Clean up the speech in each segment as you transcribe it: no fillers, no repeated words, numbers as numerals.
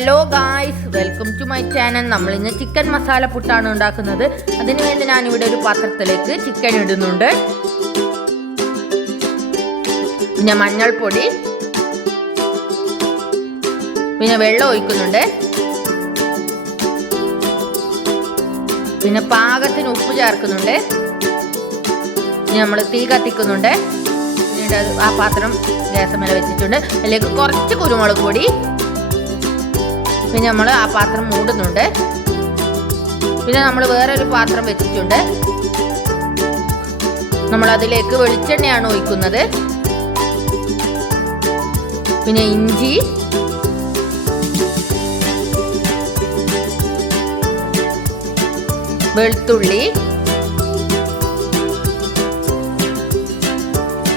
Hello guys, welcome to my channel. നമ്മൾ ഇന്ന് chicken masala പുട്ടാണ് ഉണ്ടാക്കുന്നത്. അതിനുവേണ്ടി ഞാനിവിടെ ഒരു പാത്രത്തിലേക്ക് ചിക്കൻ ഇടുന്നുണ്ട്. പിന്നെ മഞ്ഞൾപ്പൊടി, പിന്നെ വെള്ളം ഒഴിക്കുന്നുണ്ട്. പിന്നെ പാകത്തിന് ഉപ്പ് ചേർക്കുന്നുണ്ട്. പിന്നെ നമ്മൾ തീ കത്തിക്കുന്നുണ്ട്. പിന്നീട് ആ പാത്രം ഗ്യാസ് മേലെ വെച്ചിട്ടുണ്ട്. അതിലേക്ക് കുറച്ച് കുരുമുളക് പൊടി, പിന്നെ നമ്മൾ ആ പാത്രം മൂടുന്നുണ്ട്. പിന്നെ നമ്മൾ വേറൊരു പാത്രം വെച്ചിട്ടുണ്ട്. നമ്മൾ അതിലേക്ക് വെളിച്ചെണ്ണയാണ് ഒഴിക്കുന്നത്. പിന്നെ ഇഞ്ചി, വെളുത്തുള്ളി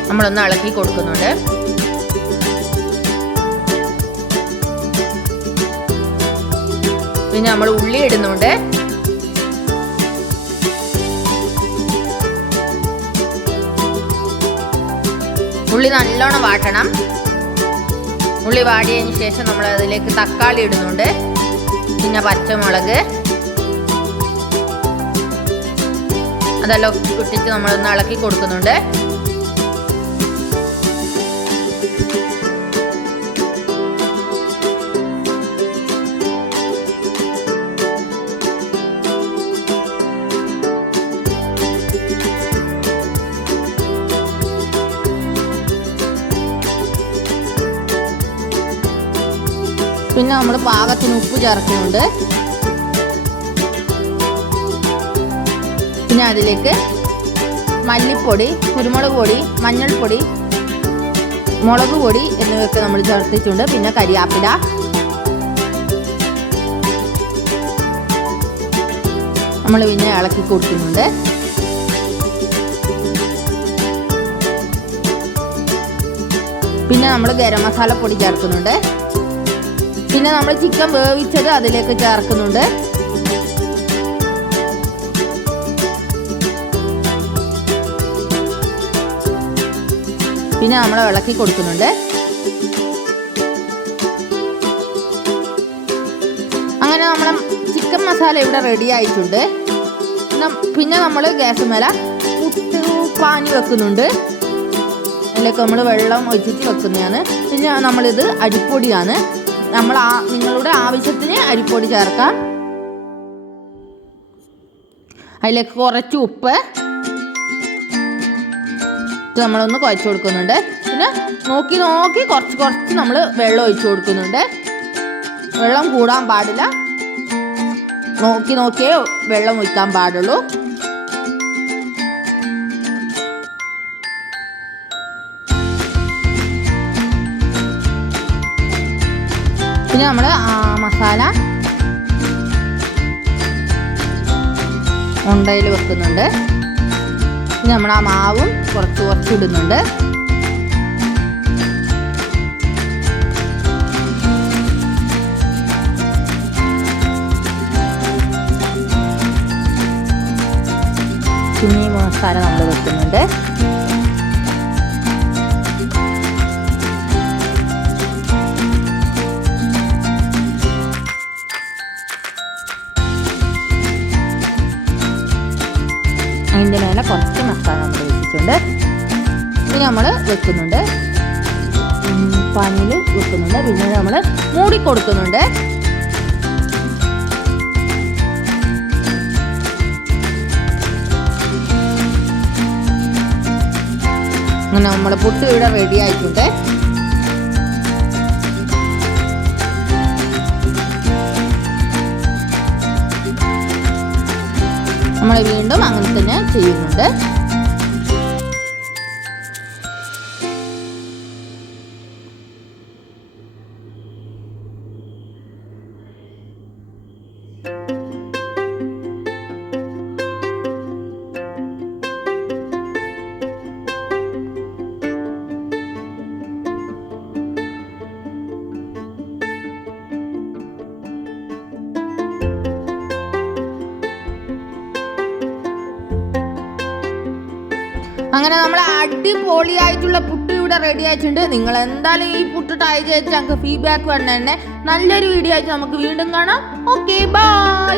നമ്മളൊന്ന് ഇളക്കി കൊടുക്കുന്നുണ്ട്. പിന്നെ നമ്മൾ ഉള്ളി ഇടുന്നുണ്ട്. ഉള്ളി നല്ലോണം വാട്ടണം. ഉള്ളി വാടിയതിന് ശേഷം നമ്മൾ അതിലേക്ക് തക്കാളി ഇടുന്നുണ്ട്. പിന്നെ പച്ചമുളക് അതെല്ലാം ഇട്ടിട്ട് നമ്മളൊന്ന് ഇളക്കി കൊടുക്കുന്നുണ്ട്. പിന്നെ നമ്മൾ പാകത്തിന് ഉപ്പ് ചേർക്കുന്നുണ്ട്. പിന്നെ അതിലേക്ക് മല്ലിപ്പൊടി, കുരുമുളക് പൊടി, മഞ്ഞൾപ്പൊടി, മുളക് പൊടി എന്നിവയൊക്കെ നമ്മൾ ചേർത്തിട്ടുണ്ട്. പിന്നെ കരിയാപ്പില, നമ്മൾ പിന്നെ ഇളക്കി കൊടുക്കുന്നുണ്ട്. പിന്നെ നമ്മൾ ഗരം മസാല പൊടി ചേർക്കുന്നുണ്ട്. പിന്നെ നമ്മൾ ചിക്കൻ വേവിച്ചത് അതിലേക്ക് ചേർക്കുന്നുണ്ട്. പിന്നെ നമ്മൾ ഇളക്കി കൊടുക്കുന്നുണ്ട്. അങ്ങനെ നമ്മളെ ചിക്കൻ മസാല ഇവിടെ റെഡി ആയിട്ടുണ്ട്. പിന്നെ നമ്മൾ ഗ്യാസ് മേലെ പുട്ട് പാനി വെക്കുന്നുണ്ട്. അതിലേക്ക് നമ്മൾ വെള്ളം ഒഴിച്ചിട്ട് വെക്കുന്നതാണ്. പിന്നെ നമ്മളിത് അരിപ്പൊടിയാണ്. നിങ്ങളുടെ ആവശ്യത്തിന് അരിപ്പൊടി ചേർക്കാം. അതിലേക്ക് കുറച്ച് ഉപ്പ് നമ്മളൊന്ന് കുഴച്ച് കൊടുക്കുന്നുണ്ട്. പിന്നെ നോക്കി കുറച്ച് നമ്മൾ വെള്ളം ഒഴിച്ചു കൊടുക്കുന്നുണ്ട്. വെള്ളം കൂടാൻ പാടില്ല. നോക്കിയേ വെള്ളം ഒഴിക്കാൻ പാടുള്ളൂ. പിന്നെ നമ്മൾ മസാല ഉണ്ടയിൽ വെക്കുന്നുണ്ട്. പിന്നെ നമ്മൾ ആ മാവും കുറച്ച് ഇടുന്നുണ്ട്. പിന്നെ ഈ മസാല നമ്മൾ വെക്കുന്നുണ്ട്. അതിൻ്റെ മേലെ കുറച്ച് മസാല നമ്മൾ വെച്ചിട്ടുണ്ട്. പിന്നെ നമ്മൾ വെക്കുന്നുണ്ട്, പാനിൽ വെക്കുന്നുണ്ട്. പിന്നെ നമ്മൾ മൂടിക്കൊടുക്കുന്നുണ്ട്. അങ്ങനെ നമ്മൾ പുട്ട് ഇവിടെ റെഡി ആയിട്ടുണ്ട്. നമ്മൾ വീണ്ടും അങ്ങനെ തന്നെ ചെയ്യുന്നുണ്ട്. അങ്ങനെ നമ്മൾ അടിപൊളിയായിട്ടുള്ള പുട്ട് ഇവിടെ റെഡി ആയിട്ടുണ്ട്. നിങ്ങൾ എന്തായാലും ഈ പുട്ട് ട്രൈ ചെയ്തിട്ട് ഞങ്ങൾക്ക് ഫീഡ്ബാക്ക് വരണേ. നല്ലൊരു വീഡിയോ ആയിട്ട് നമുക്ക് വീണ്ടും കാണാം. Okay, by.